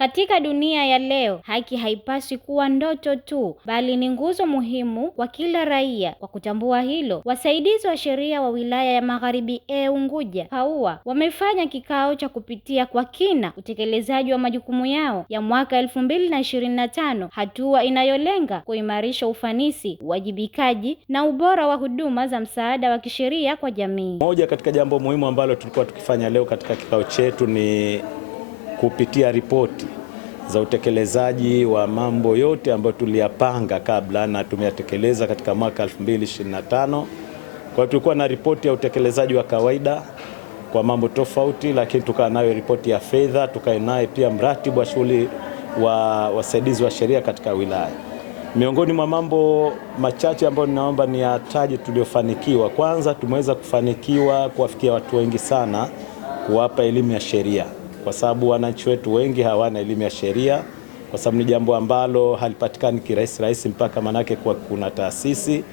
Katika dunia ya leo, haki haipaswi kuwa ndoto tu, bali ni nguzo muhimu kwa kila raia. Kwa kutambua hilo, wasaidizi wa sheria wa wilaya ya Magharibi Unguja PAUWA wamefanya kikao cha kupitia kwa kina utekelezaji wa majukumu yao ya mwaka 2025, hatua inayolenga kuimarisha ufanisi, uwajibikaji na ubora wa huduma za msaada wa kisheria kwa jamii. Moja katika jambo muhimu ambalo tulikuwa tukifanya leo katika kikao chetu ni kupitia ripoti za utekelezaji wa mambo yote ambayo tuliyapanga kabla na tumeyatekeleza katika mwaka 2025. Kwa hiyo tulikuwa na ripoti ya utekelezaji wa kawaida kwa mambo tofauti, lakini tukawa nayo ripoti ya fedha, tukawa naye pia mratibu wa shughuli wa wasaidizi wa sheria katika wilaya. Miongoni mwa mambo machache ambayo ninaomba niyataje tuliofanikiwa, kwanza tumeweza kufanikiwa kuwafikia watu wengi sana, kuwapa elimu ya sheria, kwa sababu wananchi wetu wengi hawana elimu ya sheria, kwa sababu ni jambo ambalo halipatikani kirahisi mpaka manake kwa kuna taasisi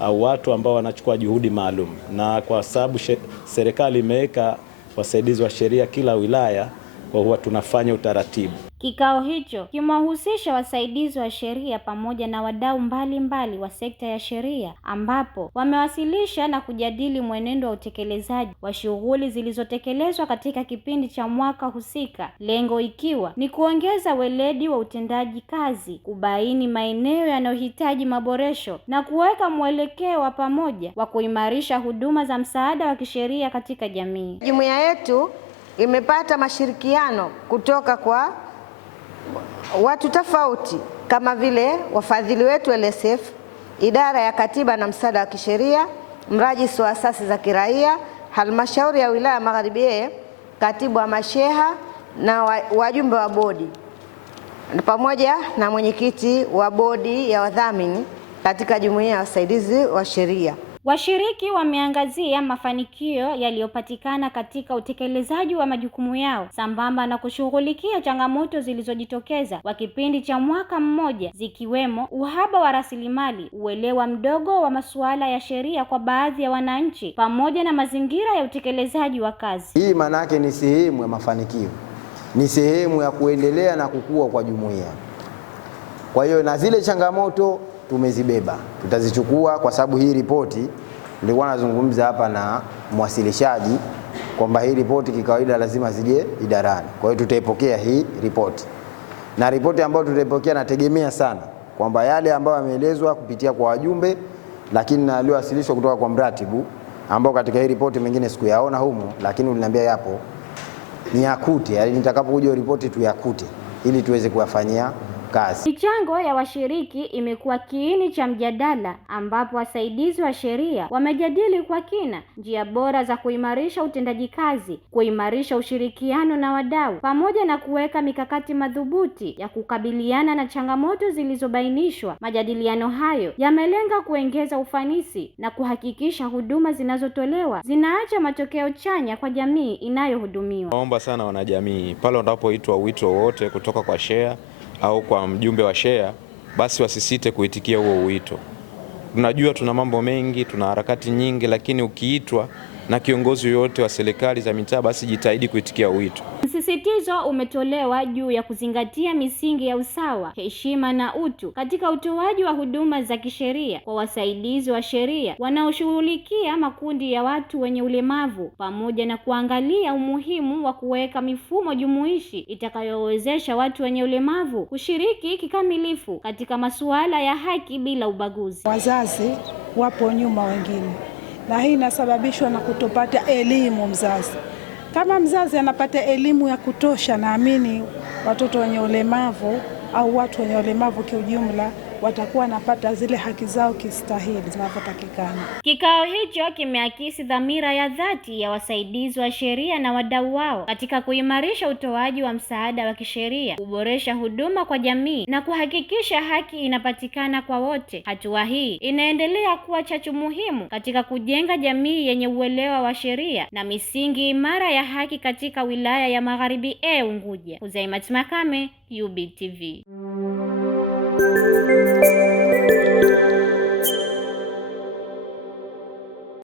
au watu ambao wanachukua juhudi maalum, na kwa sababu serikali imeweka wasaidizi wa sheria kila wilaya, kwa huwa tunafanya utaratibu. Kikao hicho kimewahusisha wasaidizi wa sheria pamoja na wadau mbalimbali wa sekta ya sheria, ambapo wamewasilisha na kujadili mwenendo wa utekelezaji wa shughuli zilizotekelezwa katika kipindi cha mwaka husika, lengo ikiwa ni kuongeza weledi wa utendaji kazi, kubaini maeneo yanayohitaji maboresho na kuweka mwelekeo wa pamoja wa kuimarisha huduma za msaada wa kisheria katika jamii. Jumuiya yetu imepata mashirikiano kutoka kwa watu tofauti kama vile wafadhili wetu LSF, idara ya katiba na msaada wa kisheria, mrajisi wa asasi za kiraia, halmashauri ya wilaya Magharibi, katibu wa masheha na wajumbe wa bodi, pamoja na mwenyekiti wa bodi ya wadhamini katika jumuiya ya wasaidizi wa sheria. Washiriki wameangazia mafanikio yaliyopatikana katika utekelezaji wa majukumu yao sambamba na kushughulikia changamoto zilizojitokeza kwa kipindi cha mwaka mmoja, zikiwemo uhaba wa rasilimali, uelewa mdogo wa masuala ya sheria kwa baadhi ya wananchi, pamoja na mazingira ya utekelezaji wa kazi. Hii maana yake ni sehemu ya mafanikio, ni sehemu ya kuendelea na kukua kwa jumuiya. Kwa hiyo na zile changamoto tumezibeba, tutazichukua, kwa sababu hii ripoti nilikuwa nazungumza hapa na mwasilishaji kwamba hii ripoti kikawaida lazima zije idarani. Kwa hiyo tutaipokea hii ripoti, na ripoti ambayo tutaipokea nategemea sana kwamba yale ambayo yameelezwa kupitia kwa wajumbe, lakini na aliyowasilishwa kutoka kwa mratibu ambao katika hii ripoti mengine sikuyaona humu, lakini uliniambia yapo, ni yakute, yaani nitakapokuja ripoti tuyakute ili tuweze kuyafanyia kazi. Michango ya washiriki imekuwa kiini cha mjadala, ambapo wasaidizi wa sheria wamejadili kwa kina njia bora za kuimarisha utendaji kazi, kuimarisha ushirikiano na wadau, pamoja na kuweka mikakati madhubuti ya kukabiliana na changamoto zilizobainishwa. Majadiliano hayo yamelenga kuongeza ufanisi na kuhakikisha huduma zinazotolewa zinaacha matokeo chanya kwa jamii inayohudumiwa. Naomba sana wanajamii, pale wanapoitwa wito wote kutoka kwa shea au kwa mjumbe wa shea, basi wasisite kuitikia huo wito. Tunajua tuna mambo mengi, tuna harakati nyingi, lakini ukiitwa na kiongozi yoyote wa serikali za mitaa, basi jitahidi kuitikia wito. Msisitizo umetolewa juu ya kuzingatia misingi ya usawa, heshima na utu katika utoaji wa huduma za kisheria kwa wasaidizi wa sheria wanaoshughulikia makundi ya watu wenye ulemavu, pamoja na kuangalia umuhimu wa kuweka mifumo jumuishi itakayowezesha watu wenye ulemavu kushiriki kikamilifu katika masuala ya haki bila ubaguzi. Wazazi wapo nyuma wengine, na hii inasababishwa na kutopata elimu mzazi. Kama mzazi anapata elimu ya kutosha, naamini watoto wenye ulemavu au watu wenye ulemavu kiujumla watakuwa wanapata zile haki zao kistahili zinavyotakikana. Kikao hicho kimeakisi dhamira ya dhati ya wasaidizi wa sheria na wadau wao katika kuimarisha utoaji wa msaada wa kisheria, kuboresha huduma kwa jamii na kuhakikisha haki inapatikana kwa wote. Hatua hii inaendelea kuwa chachu muhimu katika kujenga jamii yenye uelewa wa sheria na misingi imara ya haki katika wilaya ya Magharibi Unguja. Uzaimat Makame, UBTV.